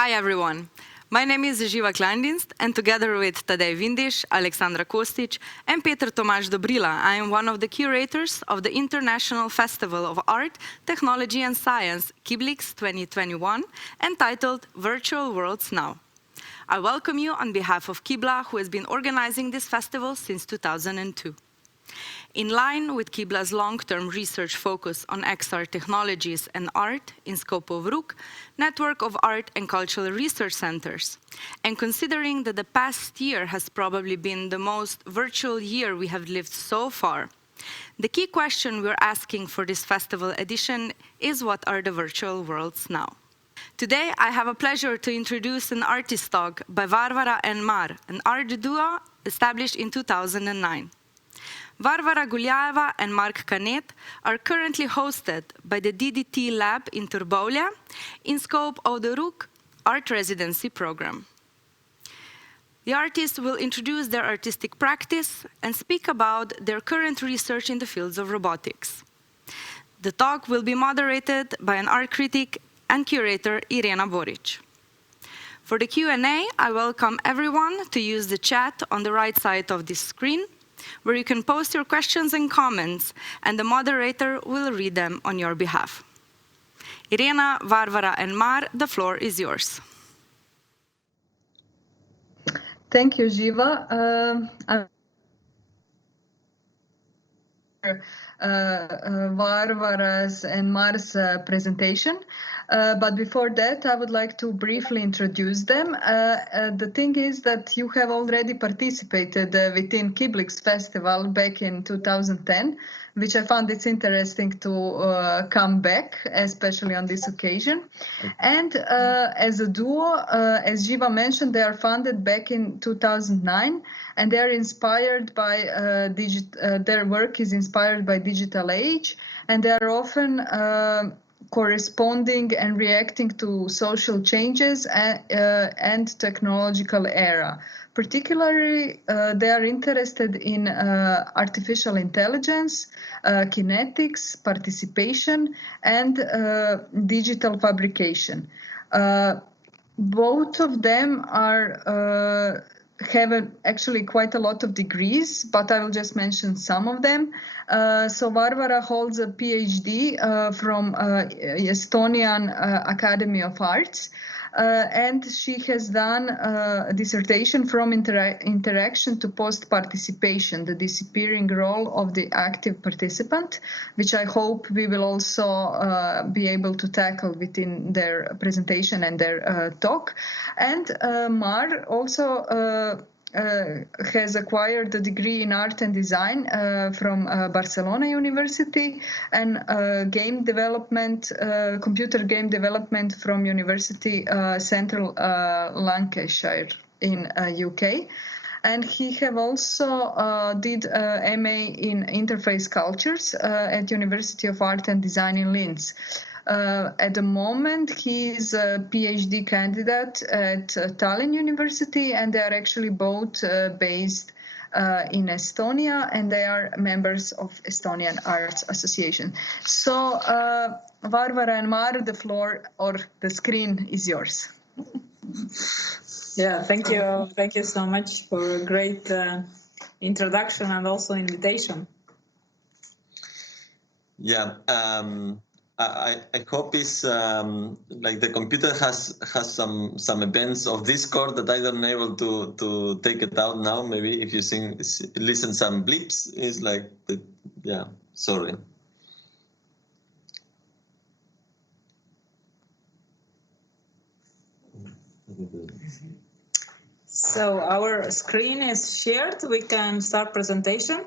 Hi everyone, my name is Živa Klandinst and together with Tadej Vindiš, Aleksandra Kostić and Peter Tomaž Dobrila, I am one of the curators of the International Festival of Art, Technology and Science, KIBLIX 2021, entitled Virtual Worlds Now. I welcome you on behalf of KIBLA, who has been organizing this festival since 2002. In line with KIBLA's long-term research focus on XR technologies and art in scope of RUC, Network of Art and Cultural Research Centers, and considering that the past year has probably been the most virtual year we have lived so far, the key question we're asking for this festival edition is what are the virtual worlds now? Today, I have a pleasure to introduce an artist talk by Varvara and Mar, an art duo established in 2009. Varvara Guljaeva and Mark Canet are currently hosted by the DDTlab in Trbovlje in scope of the RUC Art Residency program. The artists will introduce their artistic practice and speak about their current research in the fields of robotics. The talk will be moderated by an art critic and curator, Irena Borić. For the Q&A, I welcome everyone to use the chat on the right side of this screen, where you can post your questions and comments, and the moderator will read them on your behalf. Irena, Varvara, and Mar, the floor is yours. Thank you, Živa. Varvara's and Mar's presentation. But before that, I would like to briefly introduce them. The thing is that you have already participated within KIBLIX Festival back in 2010, which I found it's interesting to come back, especially on this occasion. And as a duo, as Živa mentioned, they are founded back in 2009, and they are inspired by their work is inspired by digital age, and they are often corresponding and reacting to social changes and technological era. Particularly, they are interested in artificial intelligence, kinetics, participation, and digital fabrication. Both of them are have actually quite a lot of degrees, but I will just mention some of them. So Varvara holds a PhD from Estonian Academy of Arts, and she has done a dissertation from interaction to post-participation, the disappearing role of the active participant, which I hope we will also be able to tackle within their presentation and their talk. And Mar also has acquired a degree in art and design from Barcelona University, and game development, computer game development from University Central Lancashire in UK. And he have also did MA in interface cultures at University of Art and Design in Linz. At the moment, he is a PhD candidate at Tallinn University, and they are actually both based in Estonia, and they are members of Estonian Arts Association. So, Varvara and Mar, the floor or the screen is yours. Yeah, thank you. Thank you so much for a great introduction and also invitation. Yeah. I hope it's like the computer has some events of Discord that I don't able to take it out now. Maybe if you listen some blips, it's like yeah. Sorry. So our screen is shared. We can start presentation.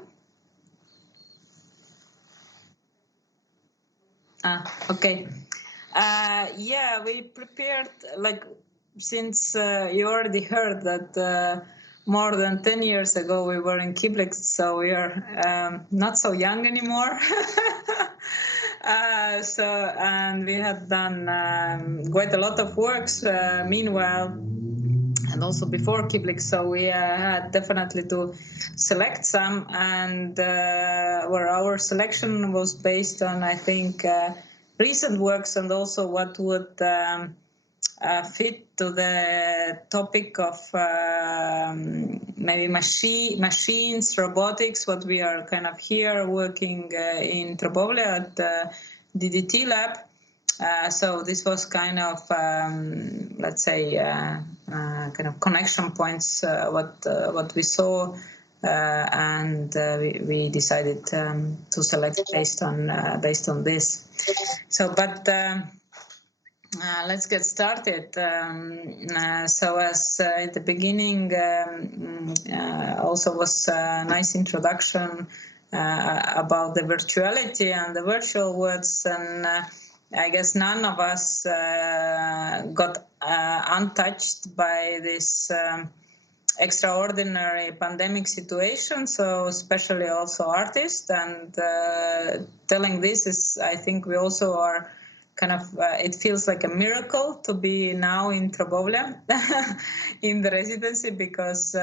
Okay. Yeah, we prepared, like, since you already heard that more than 10 years ago we were in KIBLIX, so we are not so young anymore. And we had done quite a lot of works meanwhile, and also before KIBLIX, so we had definitely to select some, and where our selection was based on, I think, recent works and also what would fit to the topic of maybe machines, robotics, what we are kind of here working in Trbovlje at DDTlab. So this was kind of, let's say, kind of connection points, what we saw, and we decided to select based on this. So, but let's get started. So as at the beginning also was a nice introduction about the virtuality and the virtual worlds, and I guess none of us got untouched by this extraordinary pandemic situation, so especially also artists, and telling this is, I think we also are kind of, it feels like a miracle to be now in Trbovlje in the residency, because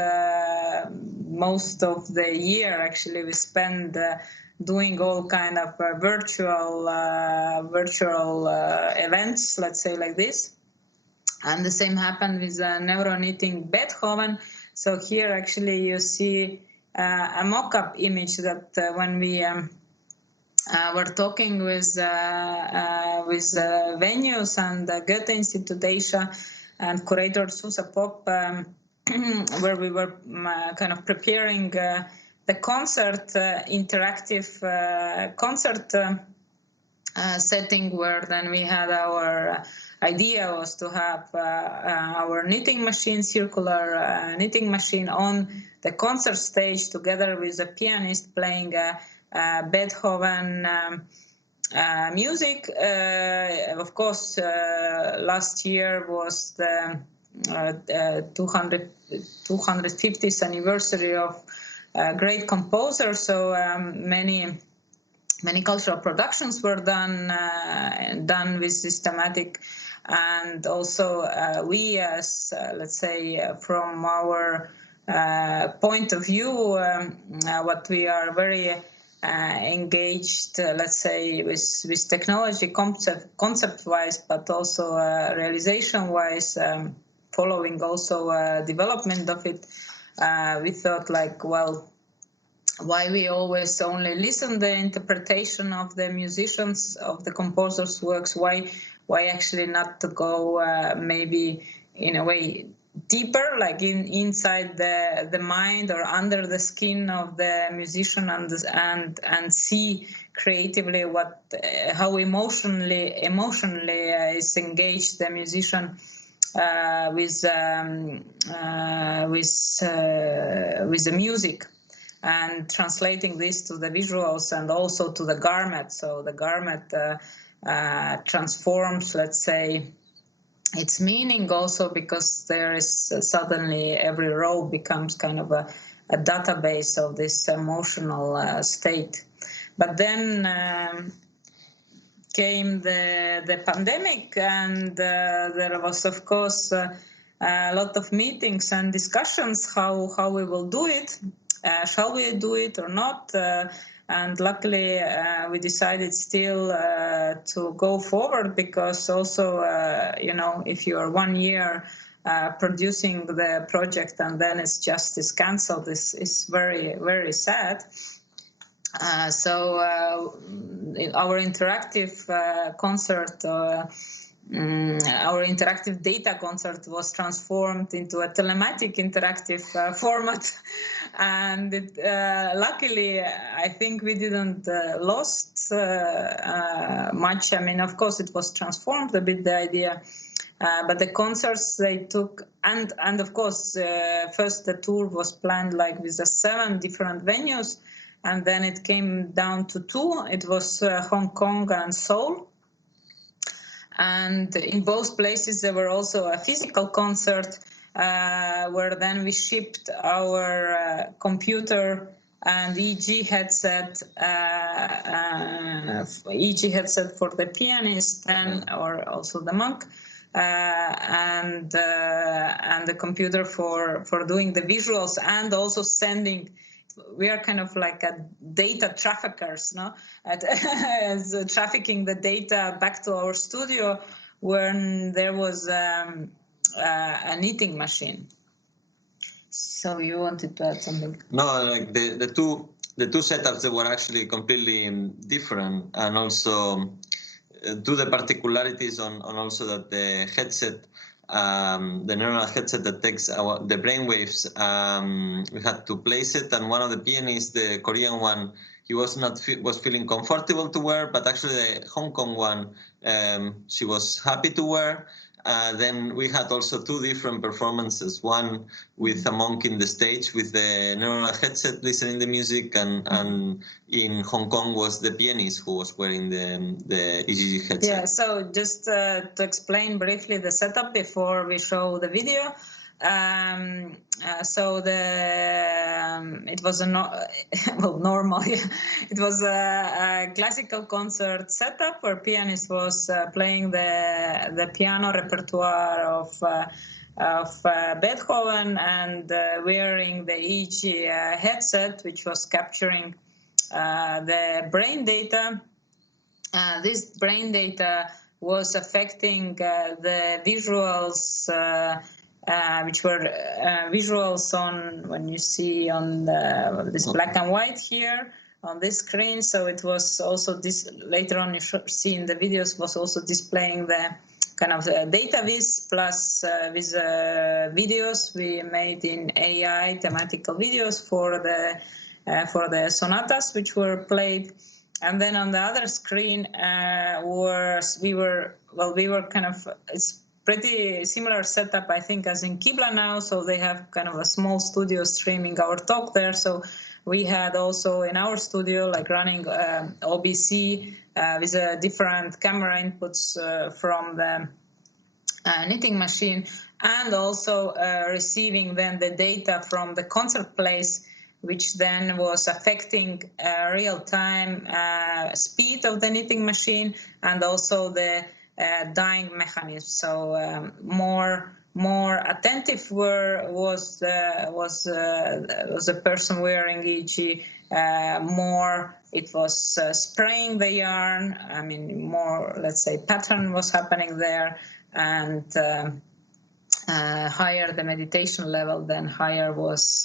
most of the year actually we spend doing all kind of virtual events, let's say like this. And the same happened with neuro knitting Beethoven. So here actually you see a mock-up image that when we were talking with venues and Goethe Institute Asia and curator Susa Pop, where we were kind of preparing the concert, interactive concert setting, where then we had our idea was to have our knitting machine, circular knitting machine, on the concert stage together with a pianist playing Beethoven music. Of course, last year was the 250th anniversary of great composer, so many cultural productions were done with systematic, and also we, as let's say from our point of view, what we are very engaged, let's say, with technology concept-wise, but also realization-wise, following also development of it. We thought like, well, why we always only listen the interpretation of the musicians, of the composers' works? Why actually not to go maybe in a way deeper, like inside the mind or under the skin of the musician, and see creatively how emotionally is engaged the musician with the music, and translating this to the visuals and also to the garment. So the garment transforms, let's say, its meaning also, because there is suddenly every row becomes kind of a database of this emotional state. But then came the pandemic, and there was, of course, a lot of meetings and discussions how we will do it. Shall we do it or not? And luckily, we decided still to go forward, because also, if you are 1 year producing the project and then it's just cancelled, this is very, very sad. So our interactive concert, our interactive data concert was transformed into a telematic interactive format, and luckily I think we didn't lost much. I mean, of course it was transformed a bit, the idea, but the concerts they took, and of course first the tour was planned like with 7 different venues, and then it came down to 2. It was Hong Kong and Seoul. And in both places, there were also a physical concert where then we shipped our computer and EEG headset for the pianist and or also the monk, and the computer for doing the visuals and also sending. We are kind of like a data traffickers, no? As trafficking the data back to our studio, when there was a knitting machine. So you wanted to add something? No, like the two setups that were actually completely different, and also due the particularities on also that the headset, the neural headset that takes the brainwaves, we had to place it, and one of the pianists, the Korean one, he was feeling comfortable to wear, but actually the Hong Kong one, she was happy to wear. Then we had also two different performances, one with a monk in the stage with the neural headset listening to music, and in Hong Kong was the pianist who was wearing the EEG headset. Yeah, so just to explain briefly the setup before we show the video. So it was normal. It was a classical concert setup where pianist was playing the piano repertoire of Beethoven and wearing the EEG headset, which was capturing the brain data. This brain data was affecting the visuals. Which were visuals on when you see on this black and white here on this screen. So it was also this later on you should see in the videos was also displaying the kind of data viz plus with videos we made in AI thematical videos for the sonatas which were played. And then on the other screen we were kind of it's pretty similar setup, I think, as in KIBLA now. So they have kind of a small studio streaming our talk there. So we had also in our studio, like running OBC with different camera inputs from the knitting machine, and also receiving then the data from the concert place, which then was affecting real-time speed of the knitting machine and also the dying mechanism. So more attentive was the person wearing EEG. More it was spraying the yarn. I mean, more, let's say, pattern was happening there, and higher the meditation level, then higher was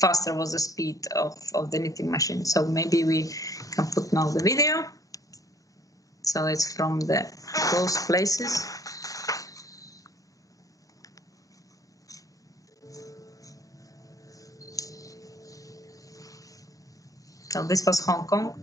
faster was the speed of the knitting machine. So maybe we can put now the video. So it's from the close places. So this was Hong Kong.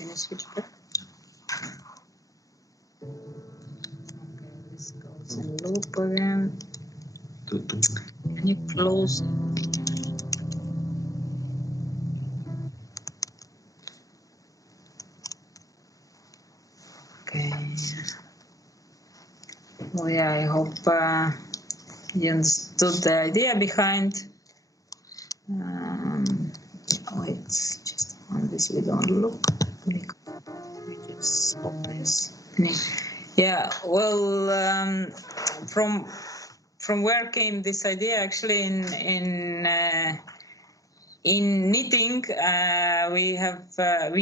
Can you switch back? Okay, this goes in loop again. Can you close? Okay. Well, yeah, I hope you understood the idea behind. Wait, just on this we don't look. We just stop this. Yeah, well, from where came this idea? Actually, in knitting, we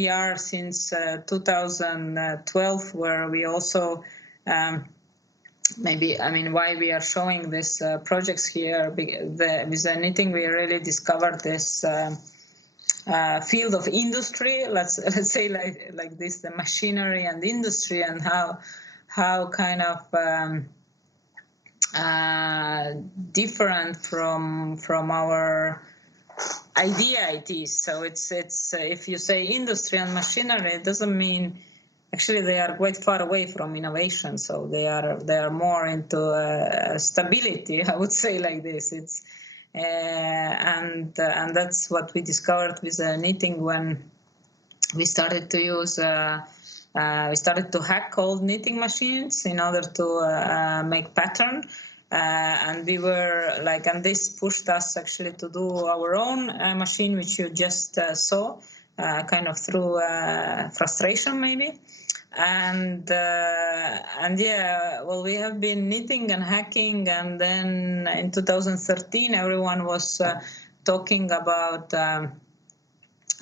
are since 2012, where we also why we are showing these projects here. With the knitting, we really discovered this field of industry. Let's say like this, the machinery and industry, and how kind of different from our idea it is. So it's if you say industry and machinery, it doesn't mean actually they are quite far away from innovation. So they are more into stability, I would say, like this. It's and that's what we discovered with knitting when we started to use. We started to hack old knitting machines in order to make pattern. And we were like, and this pushed us actually to do our own machine, which you just saw, kind of through frustration maybe. And yeah, well, we have been knitting and hacking, and then in 2013, everyone was talking about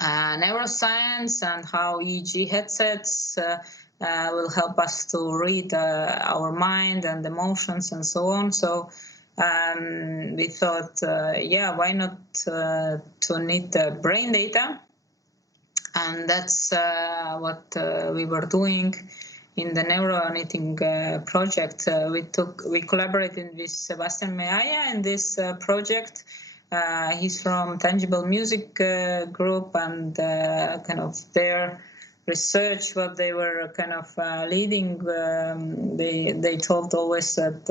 neuroscience and how EEG headsets will help us to read our mind and emotions and so on. So we thought, yeah, why not to knit brain data? And that's what we were doing in the neuro knitting project. We collaborated with Sebastian Meaya in this project. He's from Tangible Music Group, and kind of their research, what they were kind of leading, they told always that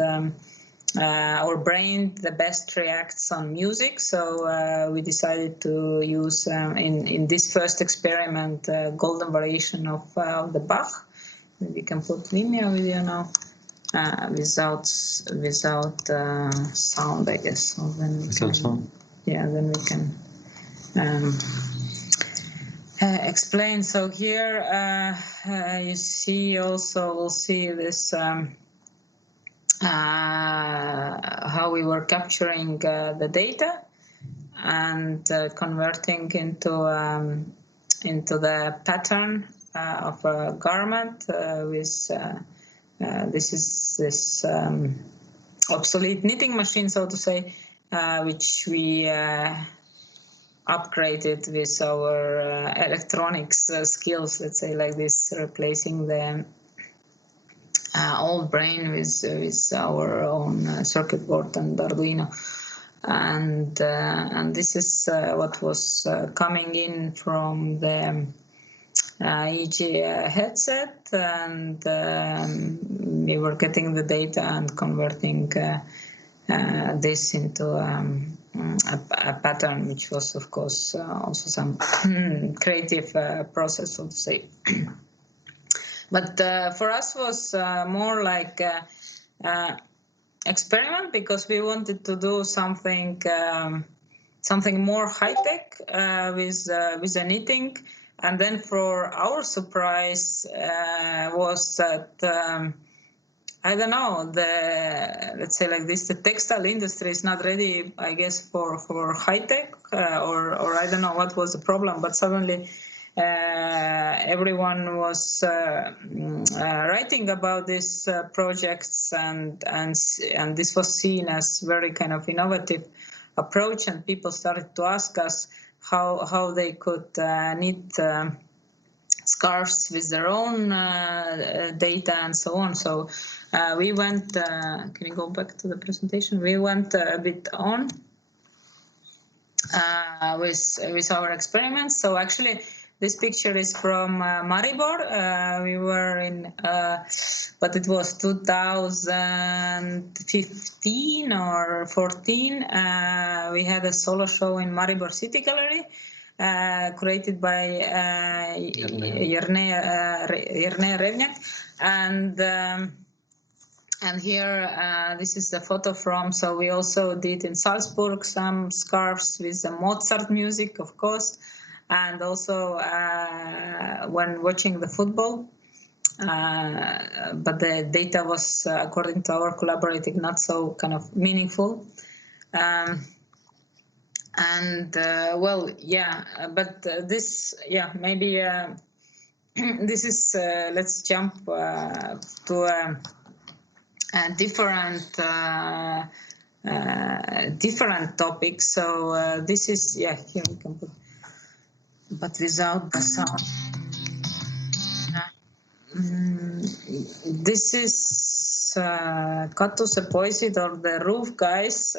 our brain the best reacts on music. So we decided to use in this first experiment golden variation of the Bach. We can put Vimeo video now without sound, I guess. So then we can, sound. Yeah, then we can explain. So here you see also, we'll see this how we were capturing the data and converting into the pattern of a garment with this obsolete knitting machine, so to say, which we upgraded with our electronics skills, let's say like this, replacing the old brain with our own circuit board and Arduino. And this is what was coming in from the EEG headset, and we were getting the data and converting this into a pattern, which was, of course, also some creative process, so to say. But for us was more like experiment, because we wanted to do something more high tech with the knitting. And then for our surprise was that I don't know, let's say like this, the textile industry is not ready, I guess, for high tech, or I don't know what was the problem, but suddenly everyone was writing about these projects, and this was seen as very kind of innovative approach, and people started to ask us how they could knit scarves with their own data and so on. So we went, can you go back to the presentation? We went a bit on with our experiments. So actually This picture is from Maribor. We were in, but it was 2015 or 14. We had a solo show in Maribor City Gallery, created by Irena Borić, and here, this is the photo from, so we also did in Salzburg some scarves with the Mozart music, of course, and also when watching the football. But the data was, according to our collaborating, not so kind of meaningful. Well, yeah, but this, yeah, maybe this is, let's jump to different topics. So this is, yeah, here we can put, but without the sound. This is Katuse poisid, or the roof guys,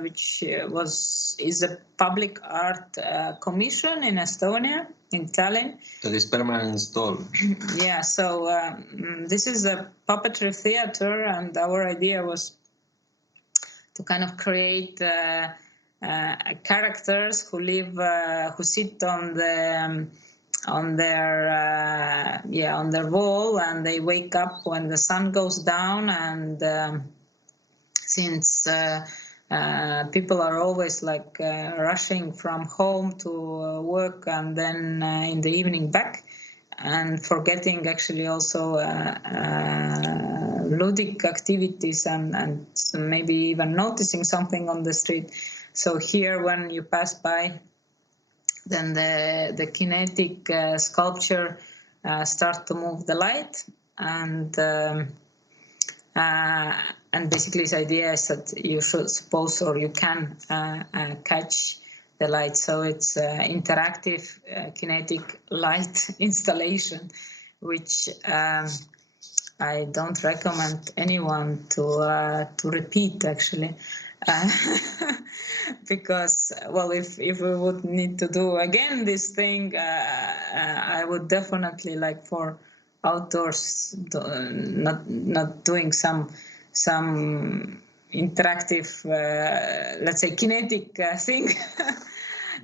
which is a public art commission in Estonia, in Tallinn. That is permanent install. Yeah, so this is a puppetry theater, and our idea was to kind of create characters who live, who sit on their wall, and they wake up when the sun goes down, and since people are always like rushing from home to work and then in the evening back, and forgetting actually also ludic activities and maybe even noticing something on the street. So here, when you pass by, then the kinetic sculpture start to move the light, and basically the idea is that you should suppose, or you can catch the light. So it's interactive kinetic light installation, which I don't recommend anyone to repeat, actually. Because, well, if we would need to do again this thing, I would definitely, like, for outdoors, not doing some interactive, let's say, kinetic thing.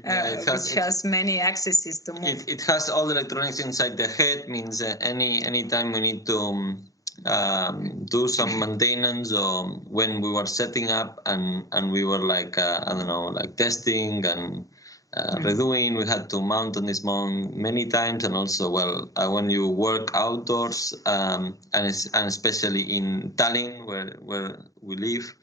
Which has many accesses to move. It has all the electronics inside the head. Means any time we need to do some maintenance, or when we were setting up and we were like I don't know, like testing and redoing, we had to mount on this mount many times. And also, well, when you work outdoors, and especially in Tallinn, where we live,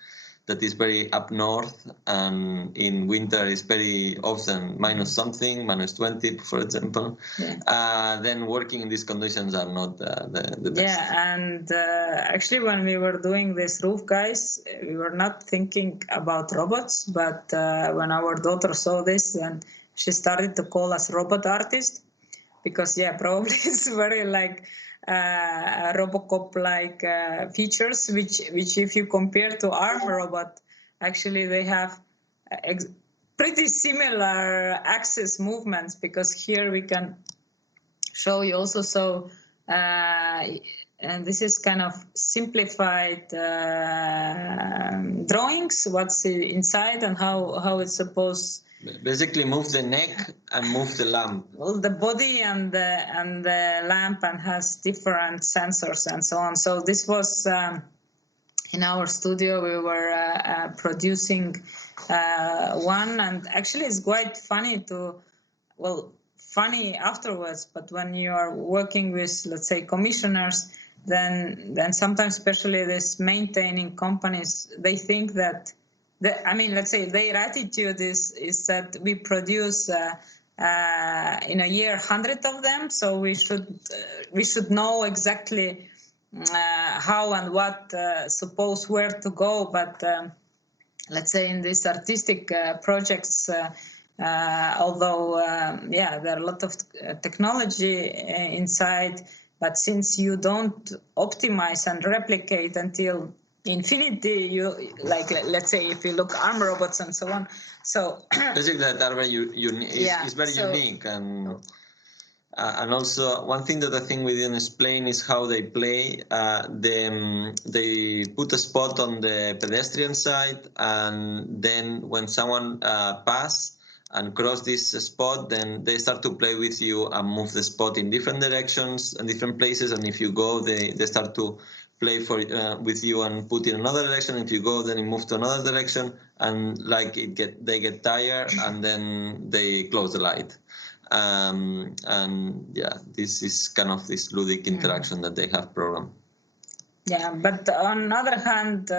that is very up north, and in winter is very often minus something, minus 20, for example. Yeah. Then working in these conditions are not the best. Yeah, and actually when we were doing this roof guys, we were not thinking about robots, but when our daughter saw this, then she started to call us robot artists, because, yeah, probably it's very like Robocop-like features, which if you compare to ARM robot, actually they have pretty similar axis movements, because here we can show you also. So, and this is kind of simplified drawings, what's inside and how it's supposed. Basically, move the neck and move the lamp. Well, the body and the lamp, and has different sensors and so on. So this was in our studio. We were producing one, and actually it's quite funny funny afterwards. But when you are working with, let's say, commissioners, then sometimes, especially these maintaining companies, they think that. Let's say their attitude is that we produce in a year 100 of them, so we should know exactly how and what, suppose where to go. But let's say in these artistic projects, although there are a lot of technology inside, but since you don't optimize and replicate until infinity, you, like, let's say if you look ARM robots and so on, so basically that are very unique. It's very unique, and And also, one thing that I think we didn't explain is how they play. They put a spot on the pedestrian side, and then when someone pass and cross this spot, then they start to play with you and move the spot in different directions and different places. And if you go, they start to play with you and put in another direction. If you go, then you move to another direction, and like they get tired, and then they close the light. And yeah, this is kind of this ludic interaction that they have programmed. Yeah, but on the other hand,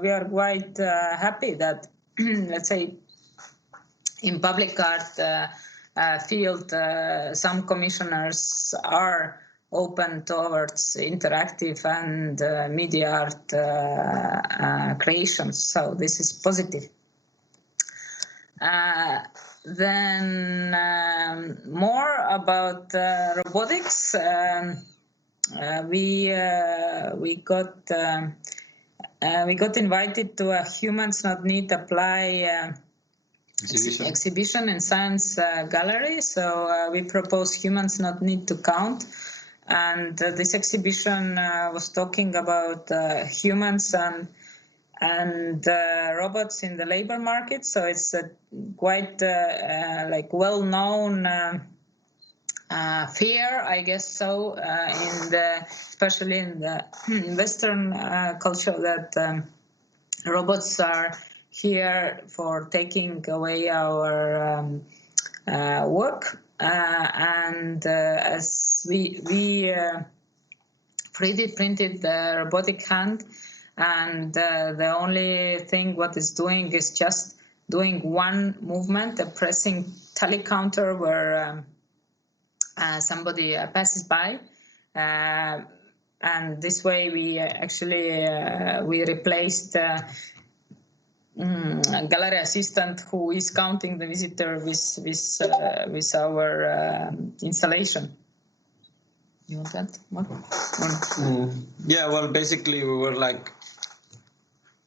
we are quite happy that, let's say, in public art field, some commissioners are open towards interactive and media art creations. So this is positive. Then more about robotics. We got invited to a Humans Not Need Apply exhibition in Science Gallery. So we propose Humans Not Need to Count. And this exhibition was talking about humans and robots in the labor market. So it's a quite like well-known fear, I guess so, especially in the Western culture, that robots are here for taking away our work. And as we 3D printed the robotic hand, and the only thing what it's doing is just doing one movement, pressing tally counter where somebody passes by, and this way we actually we replaced a gallery assistant who is counting the visitor with our installation. You want that? What? Yeah, well, basically we were like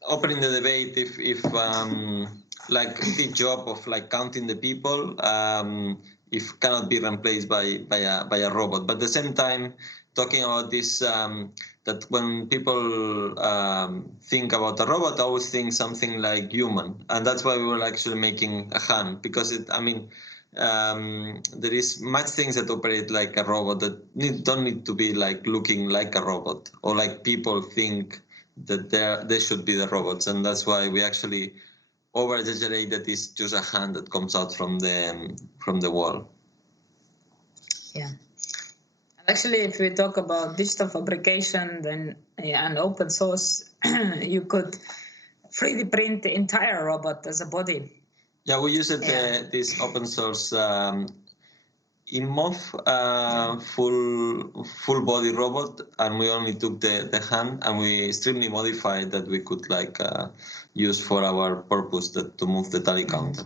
opening the debate if like the job of like counting the people if cannot be replaced by a robot, but at the same time talking about this that when people think about a robot, I always think something like human, and that's why we were actually making a hand, because there is much things that operate like a robot that don't need to be like looking like a robot, or like people think that they should be the robots, and that's why we actually over-exaggerate that it's just a hand that comes out from the wall. Yeah. Actually, if we talk about digital fabrication and open source, you could 3D print the entire robot as a body. Yeah, we used this open source InMov full body robot, and we only took the hand, and we extremely modified that we could like use for our purpose to move the tally counter.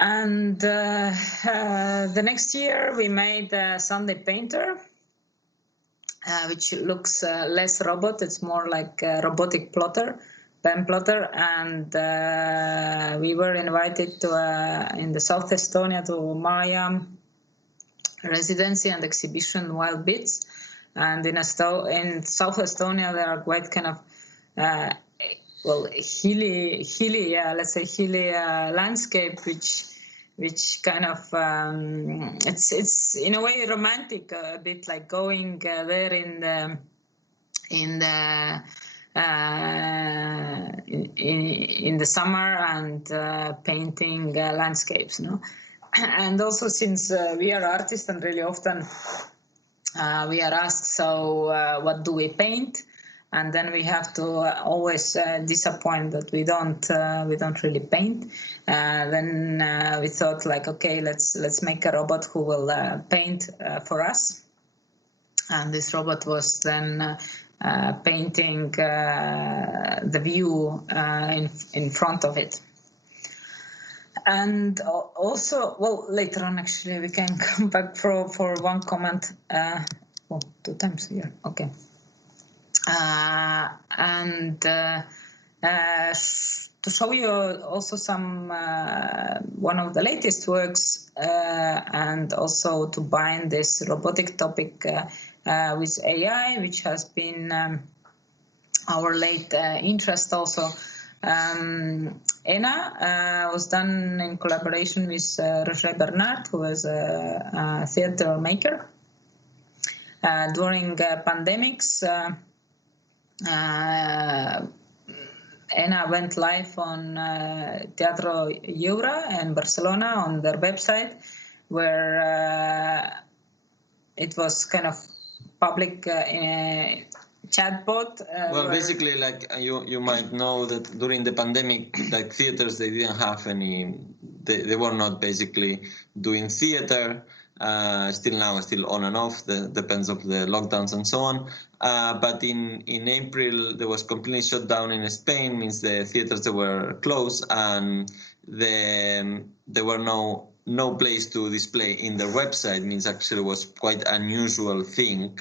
And the next year we made Sunday Painter, which looks less robot. It's more like a robotic pen plotter, and we were invited to in the South Estonia to Maya residency and exhibition Wild Bits. And in South Estonia there are quite kind of hilly landscape, which kind of it's in a way romantic, a bit like going there in the summer and painting landscapes, no? And also, since we are artists and really often we are asked, so what do we paint? And then we have to always disappoint that we don't really paint. Then we thought, like, okay, let's make a robot who will paint for us. And this robot was then painting the view in front of it. And also, well, later on, actually, we can come back for one comment. 2 times here, okay. And to show you also some one of the latest works and also to bind this robotic topic with AI, which has been our late interest also. ENA was done in collaboration with Roger Bernard, who was a theater maker. During pandemics, ENA went live on Teatro Lliure in Barcelona on their website, where it was kind of public chatbot. Well, basically, like you might know that during the pandemic, like theaters, they didn't have any. They were not basically doing theater. Still on and off. Depends of the lockdowns and so on. But in April, there was completely shut down in Spain. Means the theaters they were closed, and there were no place to display in their website. Means actually was quite unusual thing.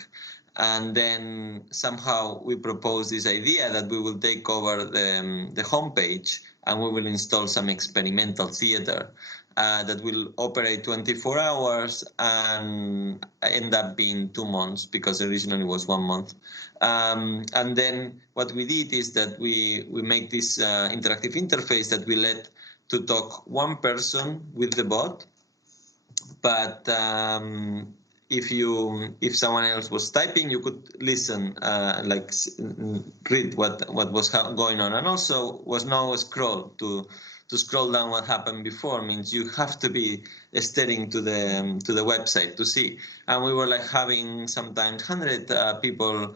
And then somehow we proposed this idea that we will take over the homepage and we will install some experimental theater that will operate 24 hours and end up being 2 months because originally it was 1 month. And then what we did is that we make this interactive interface that we let to talk one person with the bot, but if someone else was typing, you could listen, read what was going on, and also was no scroll to scroll down what happened before. Means you have to be staring to the website to see. And we were like having sometimes 100 people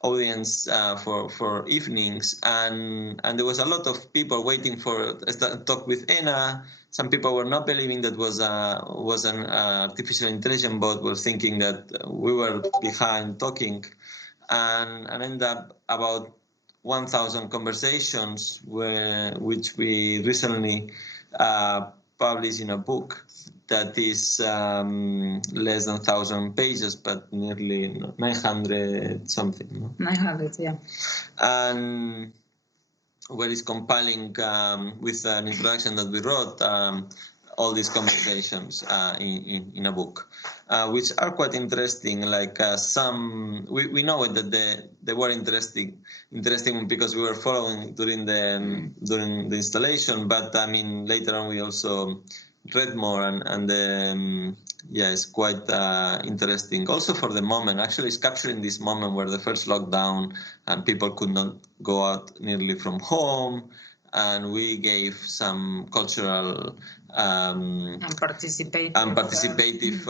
audience for evenings, and there was a lot of people waiting for a talk with ENA. Some people were not believing that was an artificial intelligence bot, were thinking that we were behind talking, and ended up about 1,000 conversations, which we recently published in a book that is less than 1,000 pages, but nearly 900 something. No? 900, yeah. And where it's compiling with an introduction that we wrote all these conversations in a book, which are quite interesting. Like some, we know that they were interesting because we were following during the installation. But I mean, later on we also read more, and it's quite interesting. Also for the moment, actually, it's capturing this moment where the first lockdown and people could not go out nearly from home, and we gave some cultural and participative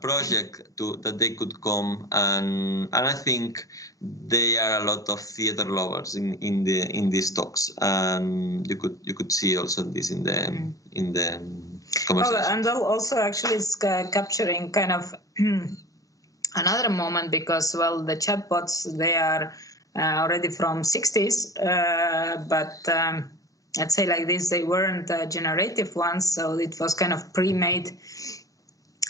project that they could come, and I think they are a lot of theater lovers in these talks, and you could see also this in the conversation. Well, and also actually it's capturing kind of another moment, because the chatbots, they are already from 60s, but let's say like this, they weren't generative ones, so it was kind of pre-made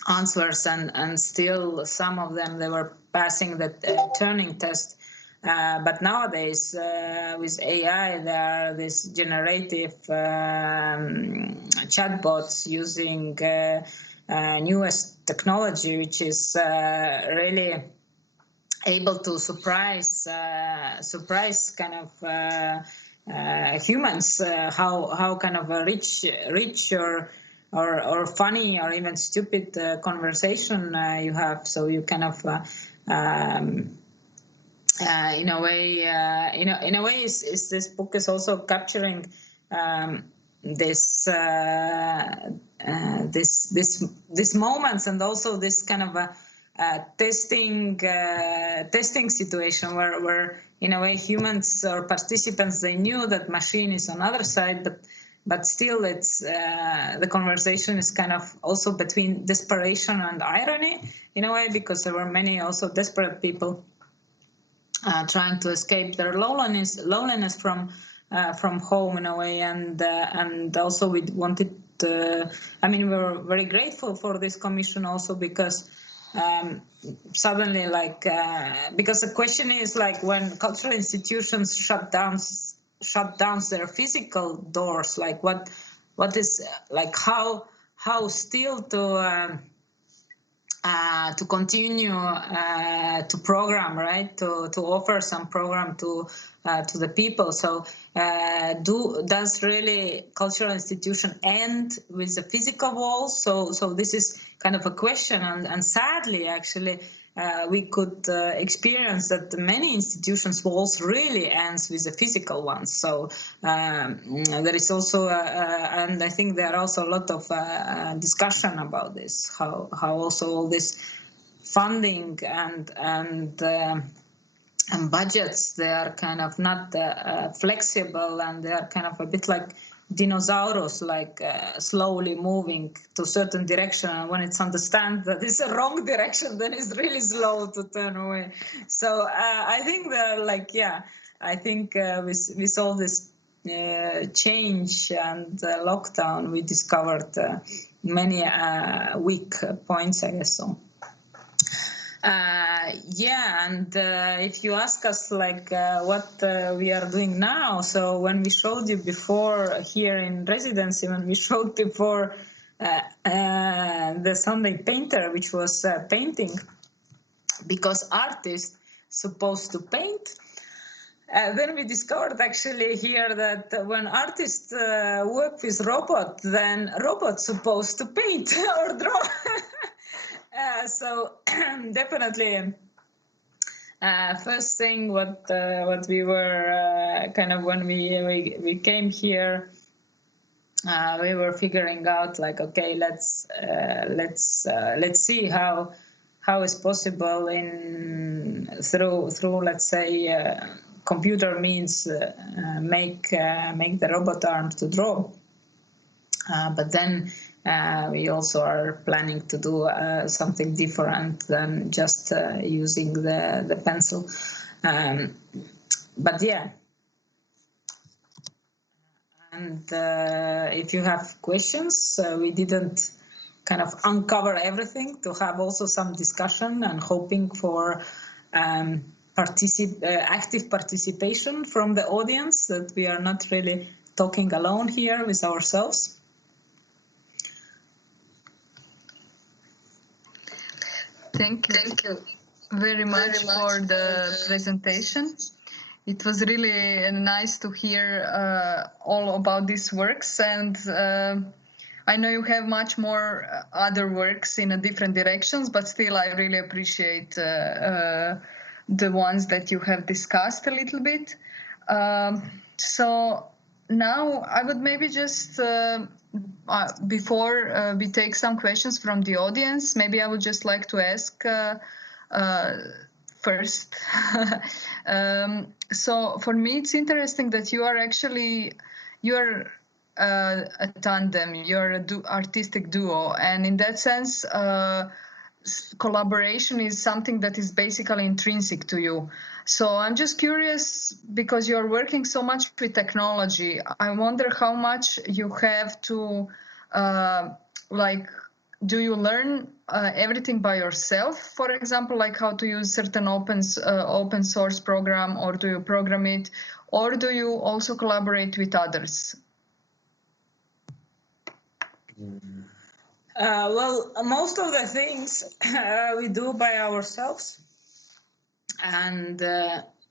answers, and still some of them, they were passing the Turing test. But nowadays, with AI, there are these generative chatbots using newest technology, which is really able to surprise kind of humans, how kind of a rich or funny or even stupid conversation you have. So you kind of in a way is this book is also capturing this moments, and also this kind of a testing situation where in a way humans or participants, they knew that machine is on the other side, but still it's the conversation is kind of also between desperation and irony in a way, because there were many also desperate people trying to escape their loneliness from home in a way, and also we wanted we were very grateful for this commission also, because suddenly, like, because the question is like when cultural institutions shut down their physical doors, like what is like how still to continue to program, right? To offer some program to the people. So does really cultural institution end with the physical walls? So this is kind of a question, and sadly, actually, we could experience that many institutions' walls really ends with the physical ones. So there is also, and I think there are also a lot of discussion about this, how also all this funding and budgets, they are kind of not flexible, and they are kind of a bit like dinosaurs, like slowly moving to a certain direction, and when it's understand that it's a wrong direction, then it's really slow to turn away. So I think that, like, I think with all this change and lockdown, we discovered many weak points, I guess so. And if you ask us like what we are doing now, so when we showed you before here in residency, when we showed before the Sunday painter, which was painting, because artists supposed to paint, then we discovered actually here that when artists work with robot, then robots supposed to paint or draw. So definitely, first thing what we were kind of when we came here, we were figuring out like, okay, let's see how is possible through let's say computer means make the robot arm to draw, but then. We also are planning to do something different than just using the pencil. But yeah. And if you have questions, we didn't kind of uncover everything, to have also some discussion and hoping for active participation from the audience, that we are not really talking alone here with ourselves. Thank you very much for the presentation. It was really nice to hear all about these works, and I know you have much more other works in different directions, but still I really appreciate the ones that you have discussed a little bit. So now I would maybe just before we take some questions from the audience, maybe I would just like to ask first. So for me, it's interesting that you're a tandem, you're an artistic duo, and in that sense, collaboration is something that is basically intrinsic to you. So I'm just curious, because you're working so much with technology, I wonder how much you have to, do you learn everything by yourself, for example, like how to use certain open source program, or do you program it, or do you also collaborate with others? Well, most of the things we do by ourselves. And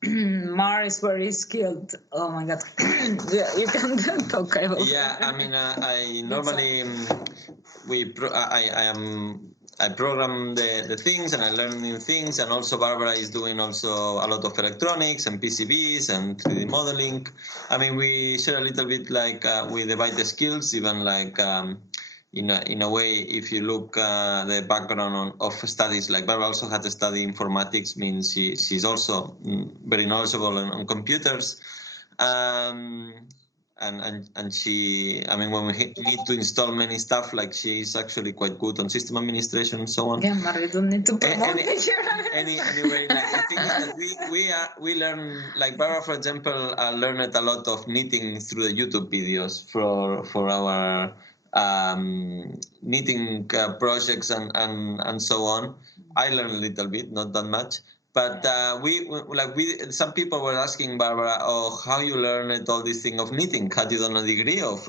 Mar is very skilled. Oh my God, you can talk. Yeah, I mean, I normally I program the things, and I learn new things, and also Varvara is doing also a lot of electronics and PCBs and 3D modeling. I mean, we share a little bit, like we divide the skills, even like. In a way, if you look the background of studies, like Barbara also had to study informatics, means she's also very knowledgeable on computers, and she, I mean, when we need to install many stuff, like she's actually quite good on system administration and so on. Yeah, Mar, we don't need to promote anyway, like the thing is that we learn, like Barbara, for example, learned a lot of knitting through the YouTube videos for our knitting projects and so on. I learned a little bit, not that much. But some people were asking Barbara, how you learned all this thing of knitting? Had you done a degree of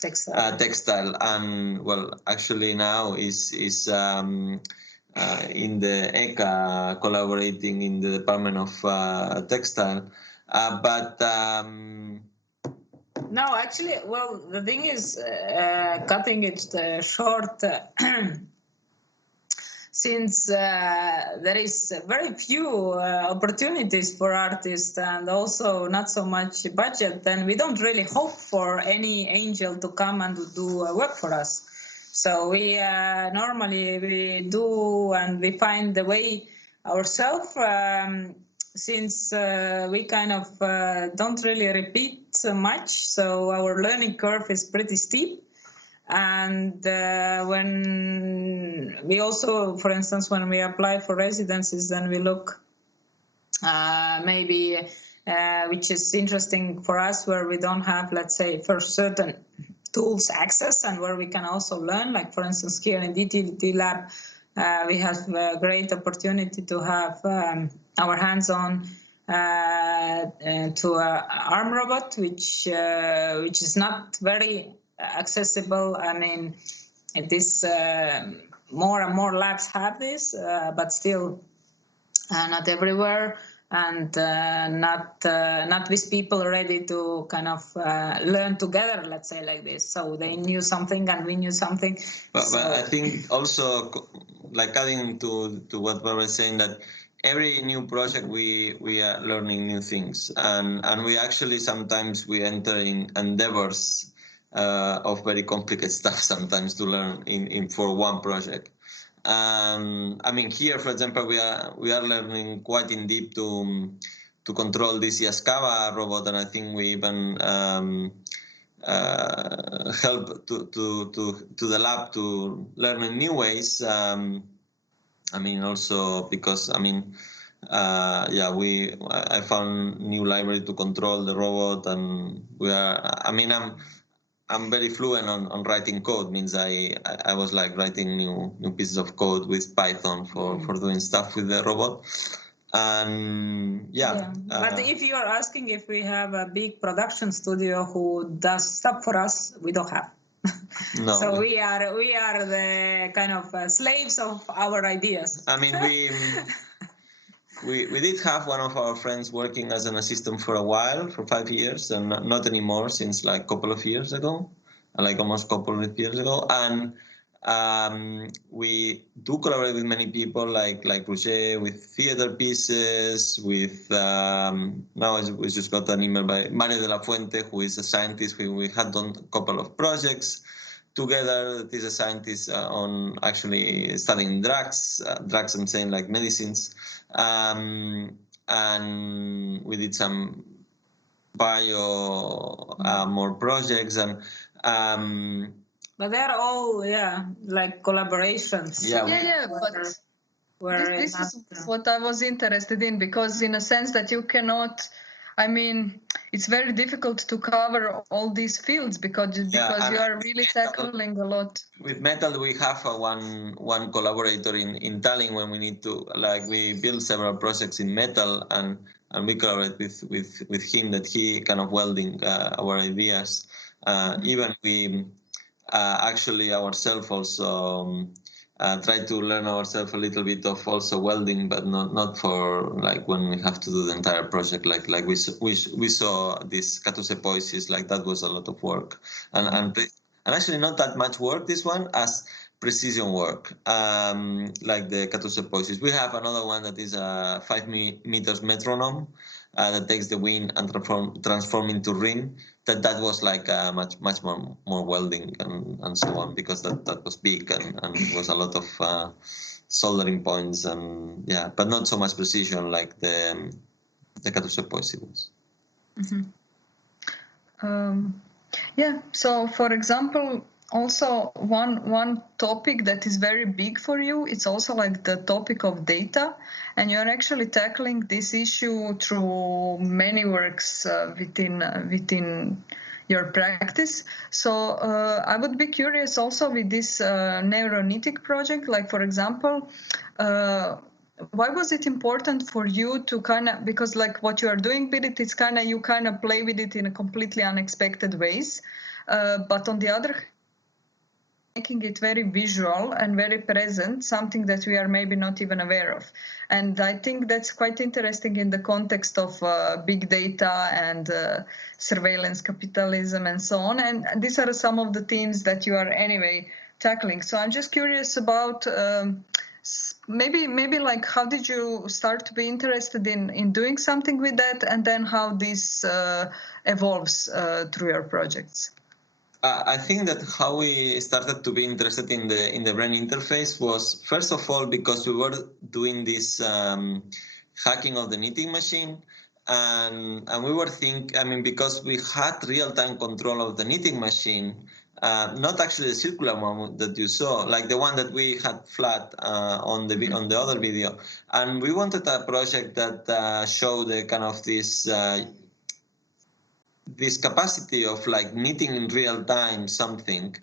textile? And well, actually now is in the ECA collaborating in the Department of Textile. No, actually, well, the thing is, cutting it short. Since there is very few opportunities for artists and also not so much budget, then we don't really hope for any angel to come and do work for us. So we normally we do and we find the way ourselves, since we kind of don't really repeat much. So our learning curve is pretty steep. And when we also, for instance, when we apply for residencies, then we look maybe, which is interesting for us, where we don't have, let's say, for certain tools access and where we can also learn. Like, for instance, here in DDTlab, we have a great opportunity to have our hands on to an arm robot, which is not very accessible. I mean, it is more and more labs have this, but still not everywhere, and not with people ready to kind of learn together, let's say, like this. So they knew something and we knew something. But I think also, like adding to what Barbara is saying, that every new project we are learning new things, and we actually sometimes we enter in endeavors of very complicated stuff sometimes to learn in for one project. I mean, here, for example, we are learning quite in deep to control this Yaskawa robot, and I think we even help to the lab to learn in new ways. I mean, also because I found new library to control the robot, and we are. I mean, I'm very fluent on writing code. Means I was like writing new pieces of code with Python for doing stuff with the robot. And but if you are asking if we have a big production studio who does stuff for us, we don't have. No. So we are the kind of slaves of our ideas. I mean, we did have one of our friends working as an assistant for a while, for 5 years, and not anymore since like a couple of years ago, like almost a couple of years ago. And we do collaborate with many people, like Roger, with theater pieces, with now we just got an email by Mario de la Fuente, who is a scientist. We had done a couple of projects together. He's a scientist on actually studying drugs, I'm saying, like medicines. And we did some more projects, and but they're all like collaborations. But this is what I was interested in, because in a sense that you cannot, I mean, it's very difficult to cover all these fields because you are really tackling a lot. With metal, we have one collaborator in Tallinn when we need to, like, we build several projects in metal, and we collaborate with him, that he kind of welding our ideas. Even we actually ourselves also try to learn ourselves a little bit of also welding, but not for like when we have to do the entire project. Like we saw this Catuse Poesis, like that was a lot of work, and actually not that much work, this one, as precision work, like the Catuse Poesis. We have another one that is a 5 meters metronome that takes the wind and transform into ring. That was like much more welding and so on, because that was big and it was a lot of soldering points, and but not so much precision like the Catuse Poesis was. So for example, also one topic that is very big for you, it's also like the topic of data, and you're actually tackling this issue through many works within your practice. So I would be curious also with this neuroknitic project, like for example, why was it important for you to kind of, because like what you are doing with it, it's kind of, you kind of play with it in a completely unexpected ways. But on the other hand, making it very visual and very present, something that we are maybe not even aware of. And I think that's quite interesting in the context of big data and surveillance capitalism and so on. And these are some of the themes that you are anyway tackling. So I'm just curious about maybe like how did you start to be interested in doing something with that, and then how this evolves through your projects? I think that how we started to be interested in the brain interface was, first of all, because we were doing this hacking of the knitting machine, and we were because we had real-time control of the knitting machine, not actually the circular one that you saw, like the one that we had flat on the other video, and we wanted a project that showed the kind of this capacity of like knitting in real time something,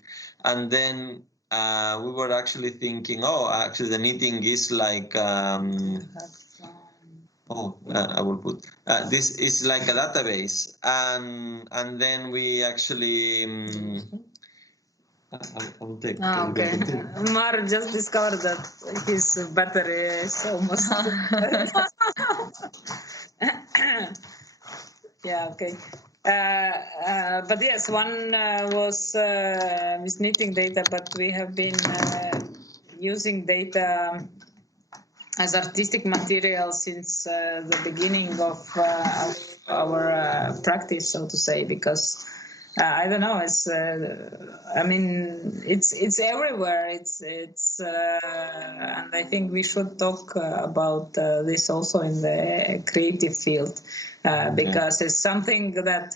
and then we were actually thinking, actually the knitting is like I will put this is like a database, and then we actually I will take okay. Mar just discovered that his battery is almost yeah, okay. But yes, one was with knitting data, but we have been using data as artistic material since the beginning of our practice, so to say, because I don't know, it's it's everywhere. It's and I think we should talk about this also in the creative field, because it's something that,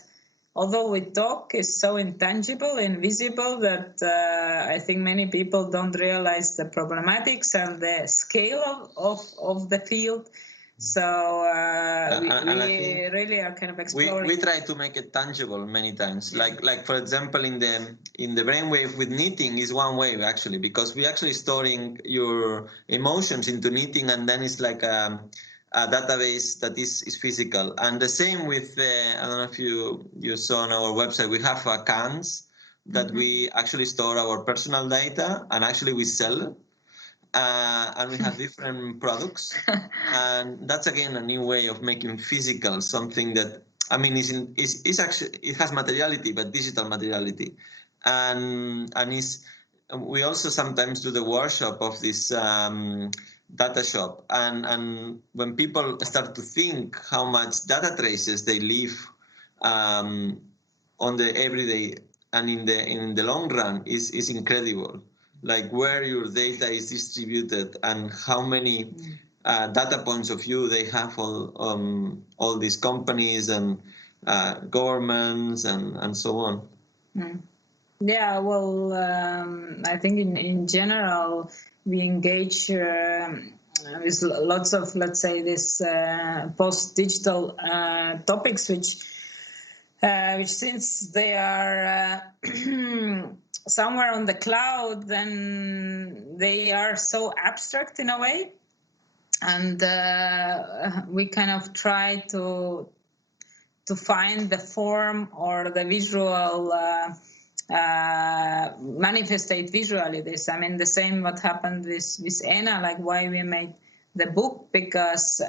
although we talk, is so intangible, invisible, that I think many people don't realize the problematics and the scale of the field. So we really are kind of exploring. We try to make it tangible many times. Like for example, in the brainwave with knitting is one way actually, because we actually storing your emotions into knitting, and then it's like a database that is physical. And the same with I don't know if you saw on our website, we have cans that we actually store our personal data, and actually we sell. And we have different products, and that's again a new way of making physical something that is actually, it has materiality, but digital materiality, and we also sometimes do the workshop of this data shop, and when people start to think how much data traces they leave on the everyday and in the long run is incredible. Like where your data is distributed and how many data points of view they have all these companies and governments and so on. Yeah, well, I think in general we engage with lots of, let's say, this post-digital topics, which since they are somewhere on the cloud, then they are so abstract in a way, and we kind of try to find the form or the visual manifestate visually this. I mean, the same what happened with Ena, like why we made the book, because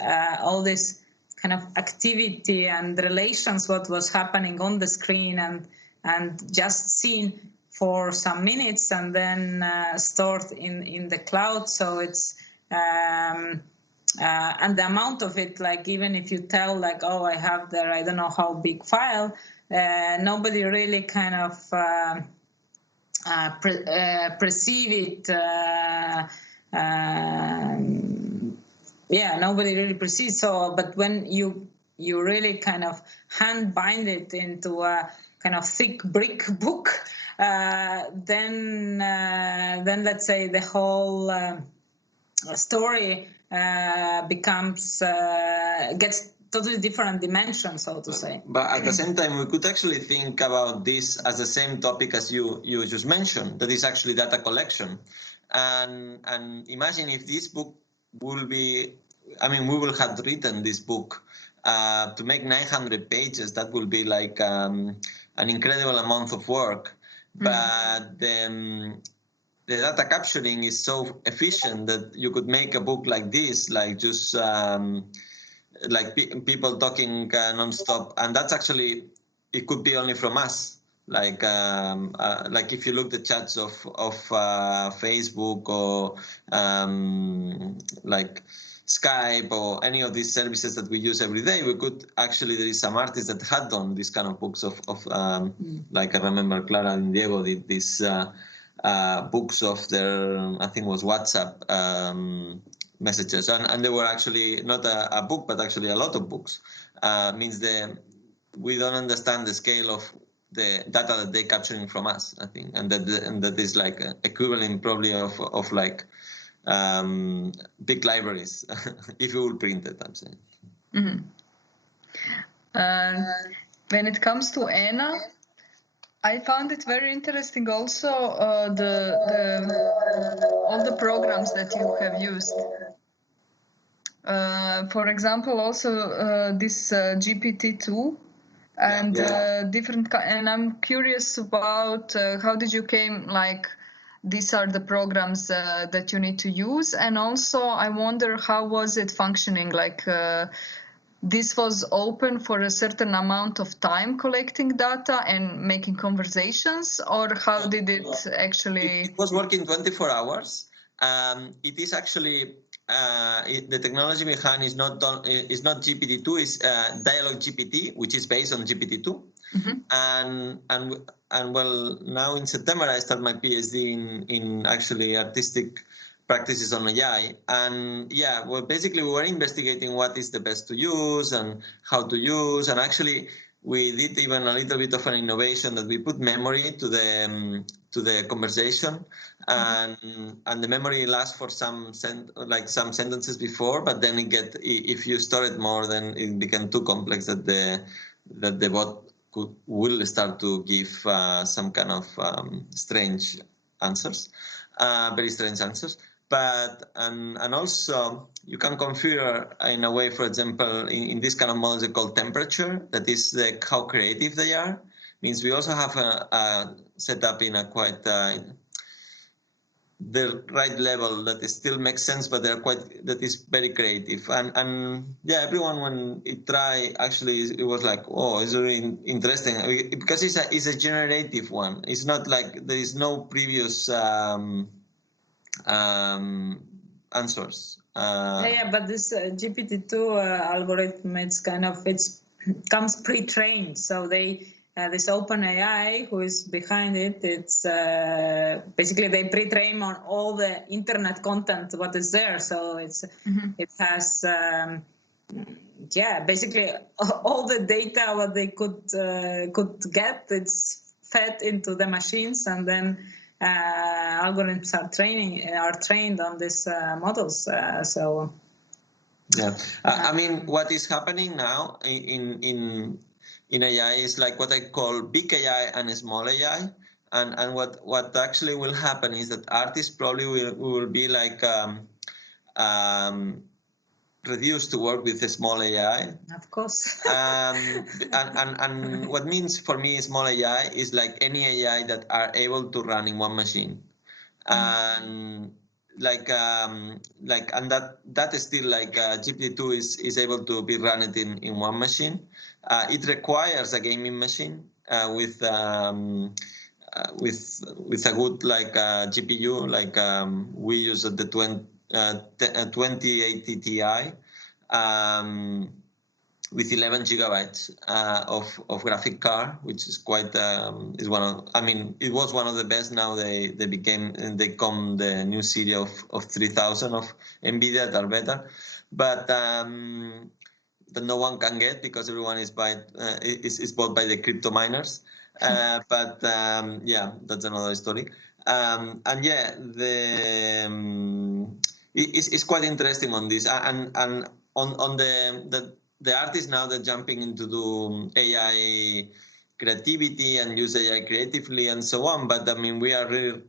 all this kind of activity and relations, what was happening on the screen and just seen for some minutes and then stored in the cloud. So it's and the amount of it, like even if you tell like, oh, I have there, I don't know how big file, nobody really kind of perceive it. Nobody really perceives. So, but when you really kind of hand bind it into a kind of thick brick book, then let's say the whole story gets totally different dimension, so to say. But at the same time, we could actually think about this as the same topic as you just mentioned, that is actually data collection. And imagine if this book will be, I mean, we will have written this book to make 900 pages. That will be like an incredible amount of work. But the data capturing is so efficient that you could make a book like this, like just like people talking nonstop, and that's actually, it could be only from us. Like if you look the chats of Facebook or like Skype or any of these services that we use every day, we could actually, there is some artists that had done this kind of books of like I remember Clara and Diego did this books of their, I think it was WhatsApp messages, and they were actually not a book, but actually a lot of books. Means we don't understand the scale of the data that they're capturing from us, I think, and that is like equivalent probably of like big libraries if you will print it, I'm saying. When it comes to Anna, I found it very interesting also all the programs that you have used. For example, also this GPT-2 and different. And I'm curious about how did you came, like these are the programs that you need to use, and also I wonder how was it functioning, like. This was open for a certain amount of time collecting data and making conversations, or how did it actually? It was working 24 hours. It is actually the technology behind is not GPT-2, it's Dialog GPT, which is based on GPT-2. And well, now in September I start my PhD in actually artistic practices on AI, and yeah, well, basically we were investigating what is the best to use and how to use, and actually we did even a little bit of an innovation that we put memory to the conversation, and the memory lasts for some sentences before, but then if you store it more, then it became too complex that the bot will start to give some kind of strange answers, very strange answers. But and also you can configure in a way, for example, in this kind of models they call temperature, that is how creative they are. Means we also have a setup in a quite the right level that it still makes sense, but that is very creative. And yeah, everyone when it try, actually it was like, oh, it's really interesting because it's a generative one. It's not like there is no previous answers. But this GPT-2 algorithm, it's kind of, comes pre-trained. So this OpenAI who is behind it, it's basically they pre-train on all the internet content what is there. So it has basically all the data what they could get. It's fed into the machines, and then algorithms are trained on these models. I mean, what is happening now in AI is like what I call big AI and small AI, and what actually will happen is that artists probably will be like reduced to work with a small AI. Of course. And what means for me small AI is like any AI that are able to run in one machine, and and that is still like GPT-2 is able to be run it in one machine. It requires a gaming machine with a good like GPU, like we use the 2080 Ti with 11 gigabytes of graphic card, which is quite is one of, I mean, it was one of the best. Now they come the new series of 3000 of NVIDIA that are better, but that no one can get because everyone is bought by the crypto miners. But that's another story. It's quite interesting on this, and on the the artists now they're jumping into do AI creativity and use AI creatively and so on. But I mean, we are really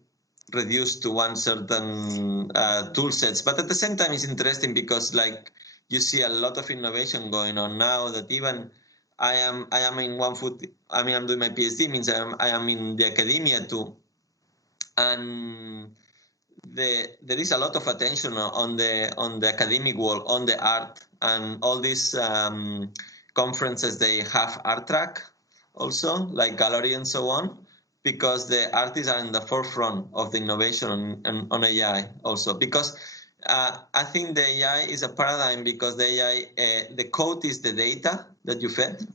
reduced to one certain tool sets. But at the same time, it's interesting because like you see a lot of innovation going on now that even I am in one foot. I mean, I'm doing my PhD, means I am in the academia too, and there is a lot of attention on the academic world, on the art, and all these conferences. They have art track also, like gallery and so on, because the artists are in the forefront of the innovation on AI also. Because I think the AI is a paradigm because the AI, the code is the data that you fed.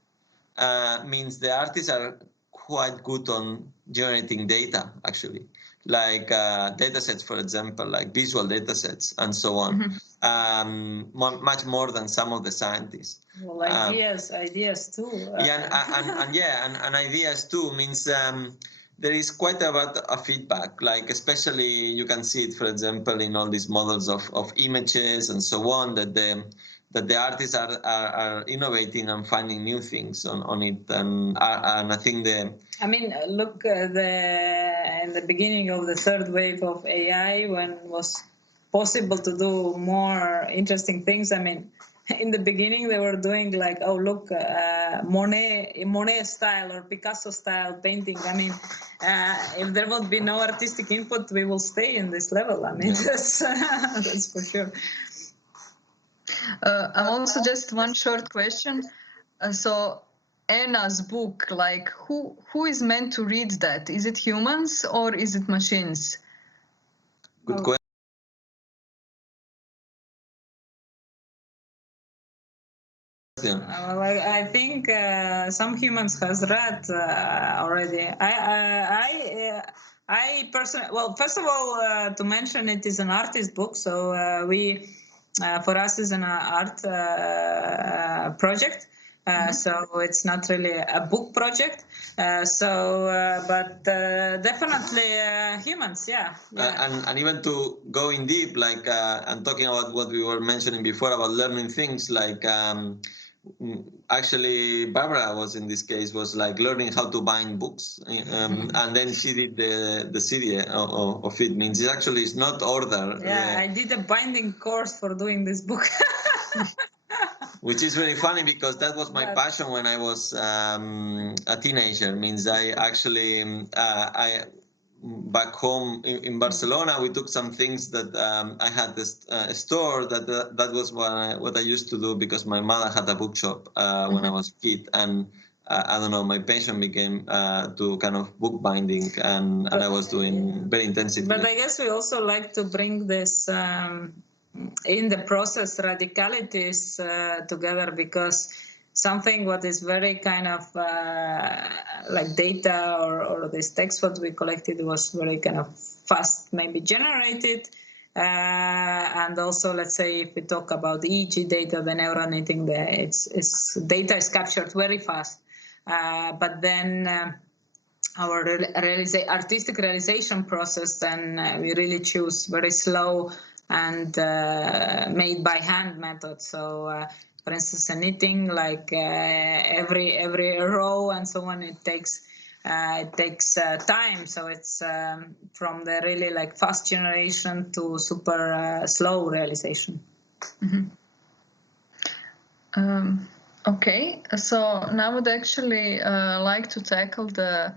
Means the artists are quite good on generating data, actually, like data sets, for example, like visual data sets and so on, much more than some of the scientists. Well, ideas too. And ideas too means there is quite a lot of feedback, like especially you can see it, for example, in all these models of images and so on, that the artists are innovating and finding new things on it, and I think I mean, look, in the beginning of the third wave of AI, when it was possible to do more interesting things. I mean, in the beginning they were doing like, oh look, Monet style or Picasso style painting. I mean, if there would be no artistic input, we will stay in this level. I mean, that's for sure. I'm also just one short question. So Anna's book, like who is meant to read that? Is it humans or is it machines? Good question. Well, I think some humans has read already. I personally, well, first of all, to mention it is an artist book, so we, for us, is an art project. So it's not really a book project. But definitely humans, yeah. And even to go in deep, like and talking about what we were mentioning before about learning things, like actually Barbara was in this case was like learning how to bind books, and then she did the series of it. Means it actually is not order. Yeah, I did a binding course for doing this book. Which is very funny because that was my passion when I was a teenager. Means I actually back home in Barcelona, we took some things that I had this store that was what I used to do because my mother had a bookshop when I was a kid, and I don't know, my passion became to kind of bookbinding, and I was doing very intensively. But I guess we also like to bring this in the process radicalities together, because something what is very kind of like data or this text what we collected was very kind of fast maybe generated, and also let's say if we talk about EEG data, the neural netting, it's data is captured very fast, but then our artistic realization process, then we really choose very slow and made by hand method. So for instance, a knitting, like every row and so on, it takes time. So it's from the really like fast generation to super slow realization. Okay, so now I would actually like to tackle the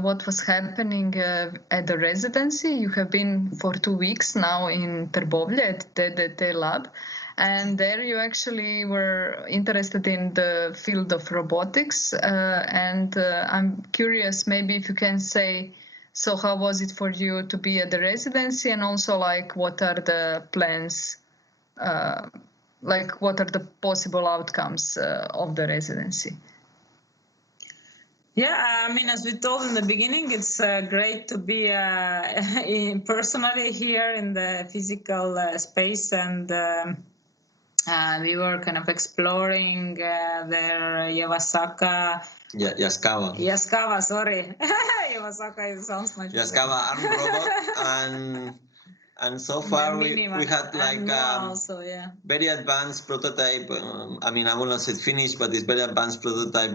what was happening at the residency. You have been for 2 weeks now in Trbovlje at DDTlab, and there you actually were interested in the field of robotics, and I'm curious maybe if you can say, so how was it for you to be at the residency, and also like what are the plans, like what are the possible outcomes of the residency? Yeah, I mean, as we told in the beginning, it's great to be personally here in the physical space, and we were kind of exploring their Yaskawa, sorry. Yaskawa sounds much Yaskawa arm robot, And so far we had like also, yeah. very advanced prototype. I mean, I will not say finished, but it's very advanced prototype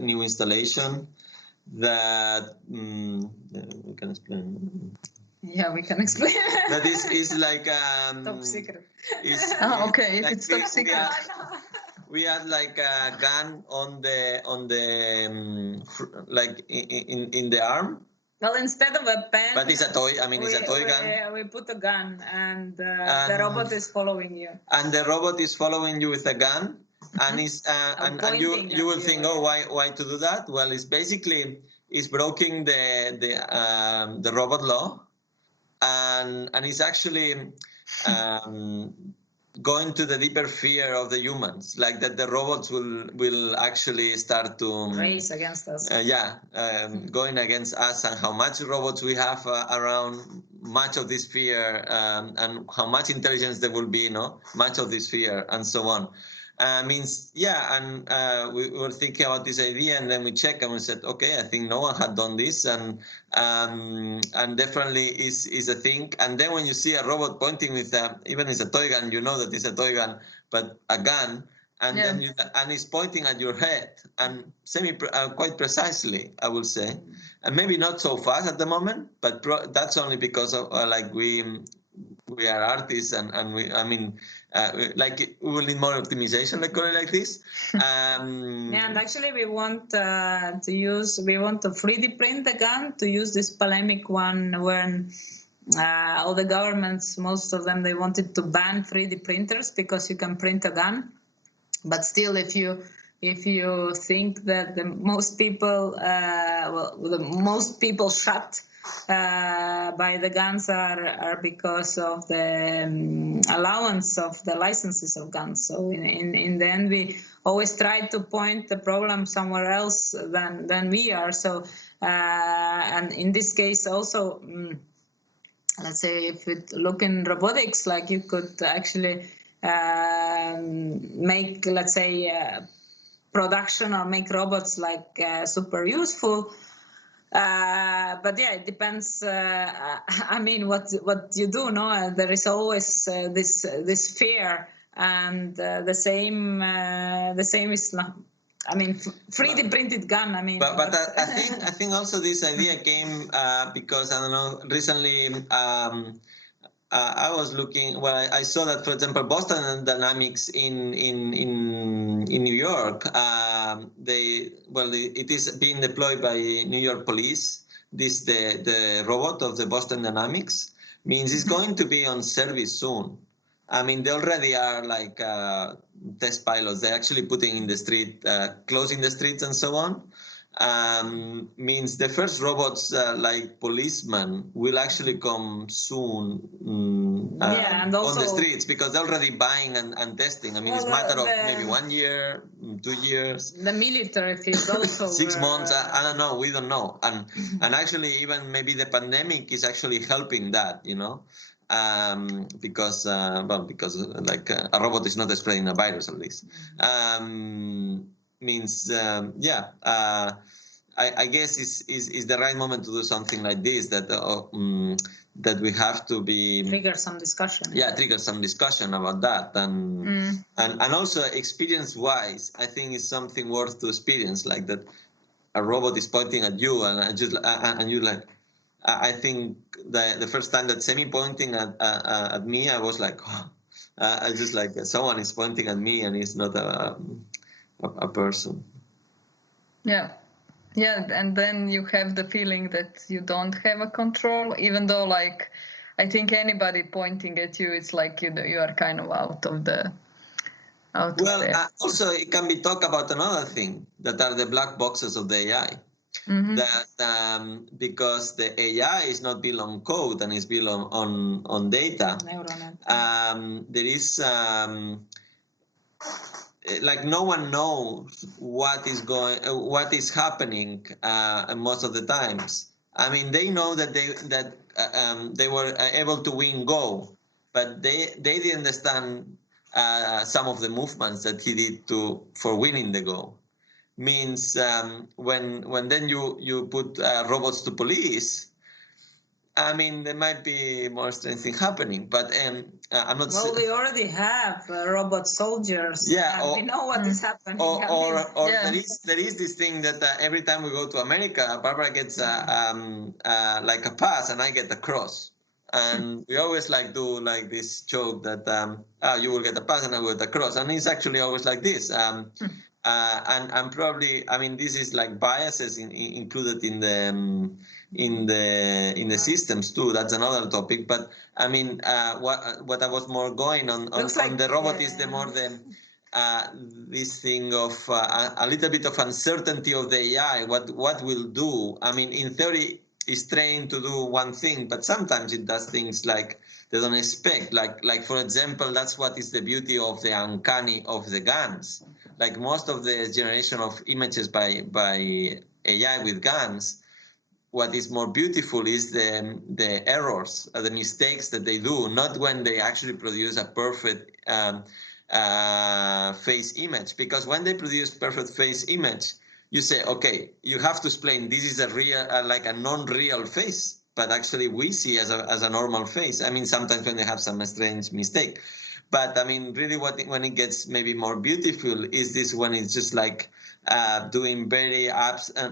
new installation that we can explain. Yeah, we can explain. That is like top secret. Okay, if it's top secret. We had like a gun on the like in the arm. Well, instead of a pen, but it's a toy. I mean, it's a toy gun. We put a gun, and the robot is following you. And the robot is following you with a gun, and is and you will think, oh, why to do that? Well, it's basically breaking the robot law, and it's actually going to the deeper fear of the humans, like that the robots will actually start to race against us. Going against us, and how much robots we have around, much of this fear, and how much intelligence there will be, much of this fear, and so on. We were thinking about this idea, and then we checked and we said, okay, I think no one had done this, and definitely is a thing. And then when you see a robot pointing with even it's a toy gun, you know that it's a toy gun, but a gun, and then and it's pointing at your head, and quite precisely, I will say, and maybe not so fast at the moment, but that's only because of we are artists, and we will need more optimization, like call it like this. And actually we want to 3D print the gun, to use this polemic one when all the governments, most of them, they wanted to ban 3D printers because you can print a gun. But still, if you think that the most people shot by the guns are because of the allowance of the licenses of guns. So in the end, we always try to point the problem somewhere else than we are. So and in this case also, let's say if we look in robotics, like you could actually make, let's say, production or make robots like super useful. But yeah, it depends. What you do. No, there is always this fear, and the same is not. 3D printed gun. But I think also this idea came because I don't know. Recently, I was looking. Well, I saw that, for example, Boston Dynamics in New York. It is being deployed by New York Police. The robot of the Boston Dynamics means it's going to be on service soon. They already are like test pilots. They're actually putting in the street, closing the streets and so on. Means the first robots like policemen will actually come soon and also, on the streets, because they're already buying and testing. It's a matter of maybe 1 year, 2 years. The military is also 6 months. I don't know. We don't know. And actually, even maybe the pandemic is actually helping that. Because like a robot is not spreading a virus, at least. I guess is the right moment to do something like this, that we have to be trigger some discussion. Trigger some discussion about that, and also experience-wise, I think it's something worth to experience, like that a robot is pointing at you, and you like. I think the first time that pointing at me, I was like, I just like someone is pointing at me, and it's not a person. Yeah, and then you have the feeling that you don't have a control, even though, like, I think anybody pointing at you, it's like you are kind of out of there. Also, it can be talked about another thing, that are the black boxes of the AI. Mm-hmm. That because the AI is not built on code and is built on data, there is like no one knows what is happening most of the times. They know that they were able to win Go, but they didn't understand some of the movements that he did for winning the Go. Means when then you put robots to police, I mean, there might be more strange things happening, but I'm not. Well, we already have robot soldiers. Yeah, and we know what is happening. Or Yeah. there is this thing that every time we go to America, Barbara gets like a pass and I get a cross, and we always like do like this joke that you will get a pass and I will get a cross, and it's actually always like this. And probably, I mean, this is like biases included in the systems too. That's another topic. But I mean, what I was more going on the robot is the more this thing of a little bit of uncertainty of the AI. What will do? I mean, in theory, it's trained to do one thing, but sometimes it does things like they don't expect. Like for example, that's what is the beauty of the uncanny of the GANs. Like most of the generation of images by AI with GANs, what is more beautiful is the errors, the mistakes that they do, not when they actually produce a perfect face image. Because when they produce perfect face image, you say, okay, you have to explain this is a real, like a non-real face, but actually we see as a normal face. I mean, sometimes when they have some strange mistake. But I mean, really, when it gets maybe more beautiful is this when it's just like doing very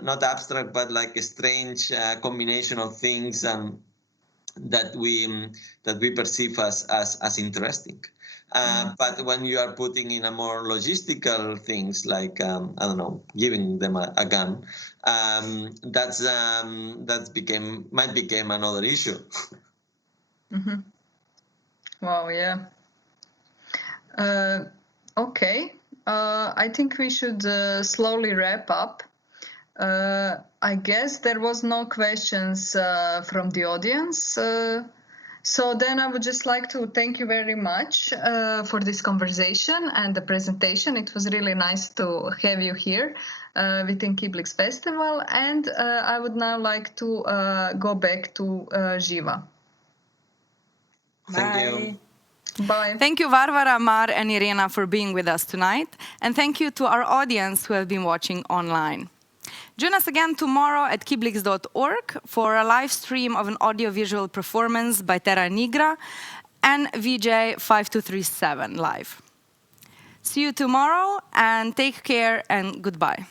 not abstract, but like a strange combination of things that we perceive as interesting. But when you are putting in a more logistical things like I don't know, giving them a gun, might become another issue. Mm-hmm. Wow. Yeah. Okay, I think we should slowly wrap up. I guess there was no questions from the audience. So then I would just like to thank you very much for this conversation and the presentation. It was really nice to have you here within KIBLIX Festival. And I would now like to go back to Živa. Thank you. Bye. Thank you, Varvara, Mar, and Irena for being with us tonight. And thank you to our audience who have been watching online. Join us again tomorrow at KIBLIX.org for a live stream of an audiovisual performance by Terra Nigra and VJ 5237 live. See you tomorrow and take care and goodbye.